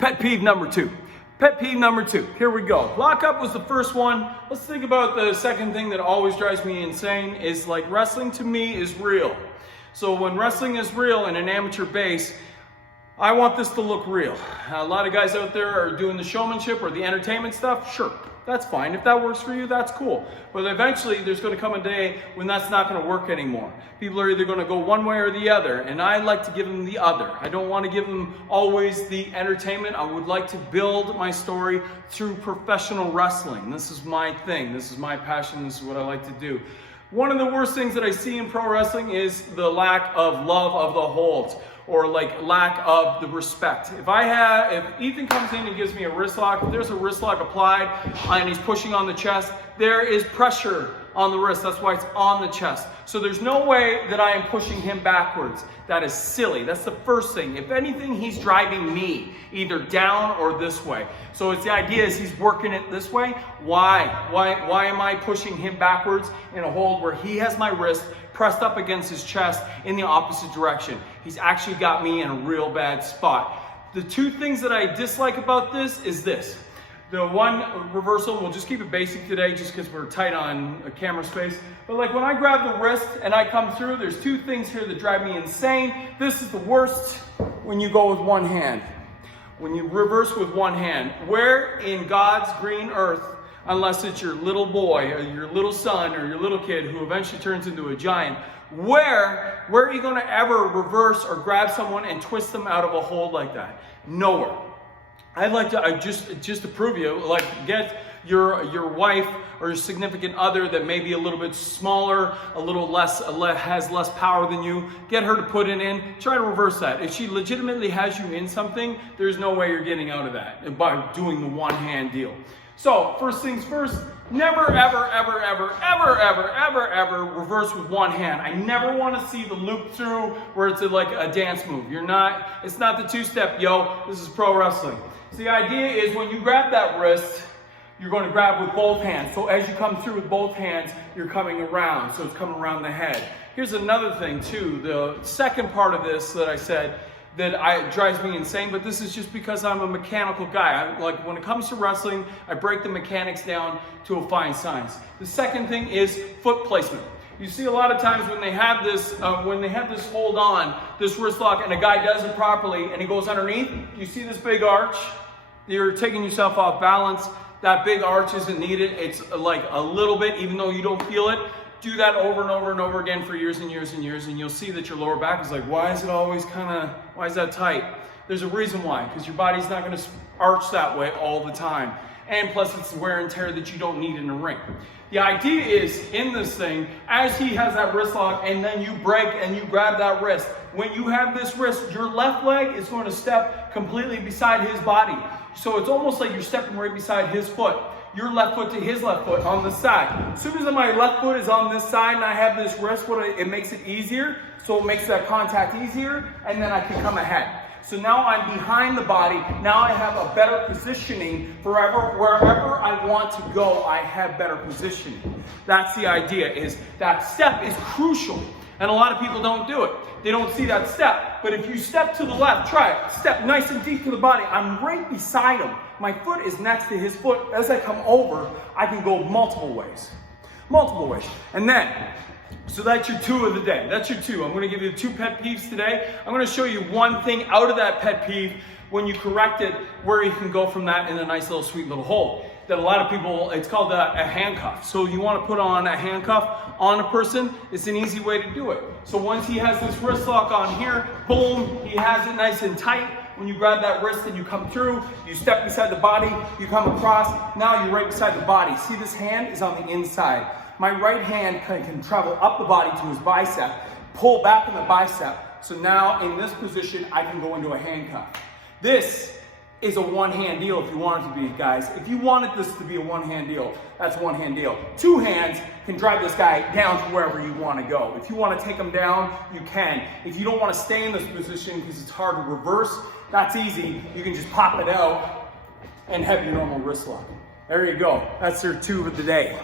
Pet peeve number two. Pet peeve number two. Here we go. Lockup was the first one. Let's think about the second thing that always drives me insane is like wrestling to me is real. So when wrestling is real in an amateur base, I want this to look real. A lot of guys out there are doing the showmanship or the entertainment stuff. Sure, that's fine. If that works for you, that's cool. But eventually there's going to come a day when that's not going to work anymore. People are either going to go one way or the other, and I like to give them the other. I don't want to give them always the entertainment. I would like to build my story through professional wrestling. This is my thing. This is my passion. This is what I like to do. One of the worst things that I see in pro wrestling is the lack of love of the holds, or like lack of the respect. If Ethan comes in and gives me a wrist lock, if there's a wrist lock applied and he's pushing on the chest, there is pressure on the wrist. That's why it's on the chest. So there's no way that I am pushing him backwards. That is silly. That's the first thing. If anything, he's driving me either down or this way. So it's the idea is he's working it this way. Why am I pushing him backwards in a hold where he has my wrist pressed up against his chest in the opposite direction? He's actually got me in a real bad spot. The two things that I dislike about this is this. The one reversal, we'll just keep it basic today just because we're tight on camera space. But like when I grab the wrist and I come through, there's two things here that drive me insane. This is the worst when you go with one hand. When you reverse with one hand. Where in God's green earth, unless it's your little boy or your little son or your little kid who eventually turns into a giant, where are you going to ever reverse or grab someone and twist them out of a hold like that? Nowhere. I'd like to, just to prove you, like get your wife or your significant other that may be a little bit smaller, a little less, has less power than you, get her to put it in, try to reverse that. If she legitimately has you in something, there's no way you're getting out of that by doing the one hand deal. So first things first, never, ever, ever, ever, ever, ever, ever, ever reverse with one hand. I never want to see the loop through where it's like a dance move. It's not the two-step, yo, this is pro wrestling. So the idea is when you grab that wrist, you're going to grab with both hands. So as you come through with both hands, you're coming around. So it's coming around the head. Here's another thing too. The second part of this that I said that drives me insane, but this is just because I'm a mechanical guy. Like when it comes to wrestling, I break the mechanics down to a fine science. The second thing is foot placement. You see a lot of times when they have this hold on, this wrist lock, and a guy does it properly and he goes underneath, you see this big arch? You're taking yourself off balance. That big arch isn't needed. It's like a little bit, even though you don't feel it. Do that over and over and over again for years and years and years, and you'll see that your lower back is like, why is that tight? There's a reason why, because your body's not going to arch that way all the time. And plus it's wear and tear that you don't need in a ring. The idea is in this thing, as he has that wrist lock and then you break and you grab that wrist, when you have this wrist, your left leg is going to step completely beside his body. So it's almost like you're stepping right beside his foot. Your left foot to his left foot on the side. As soon as my left foot is on this side and I have this wrist, it makes it easier. So it makes that contact easier, and then I can come ahead. So now I'm behind the body. Now I have a better positioning wherever I want to go, I have better positioning. That's the idea, is that step is crucial. And a lot of people don't do it. They don't see that step. But if you step to the left, try it. Step nice and deep to the body. I'm right beside him. My foot is next to his foot. As I come over, I can go multiple ways. Multiple ways. And then, so that's your two of the day. That's your two. I'm going to give you two pet peeves today. I'm going to show you one thing out of that pet peeve when you correct it, where you can go from that in a nice little sweet little hole. That a lot of people, it's called a handcuff. So you want to put on a handcuff on a person, it's an easy way to do it. So once he has this wrist lock on here, boom, he has it nice and tight. When you grab that wrist and you come through, you step beside the body, you come across, now you're right beside the body. See, this hand is on the inside. My right hand can travel up the body to his bicep, pull back in the bicep. So now in this position, I can go into a handcuff. This is a one-hand deal if you want it to be, guys. If you wanted this to be a one-hand deal, that's a one-hand deal. Two hands can drive this guy down to wherever you want to go. If you want to take him down, you can. If you don't want to stay in this position because it's hard to reverse, that's easy. You can just pop it out and have your normal wrist lock. There you go. That's your two of the day.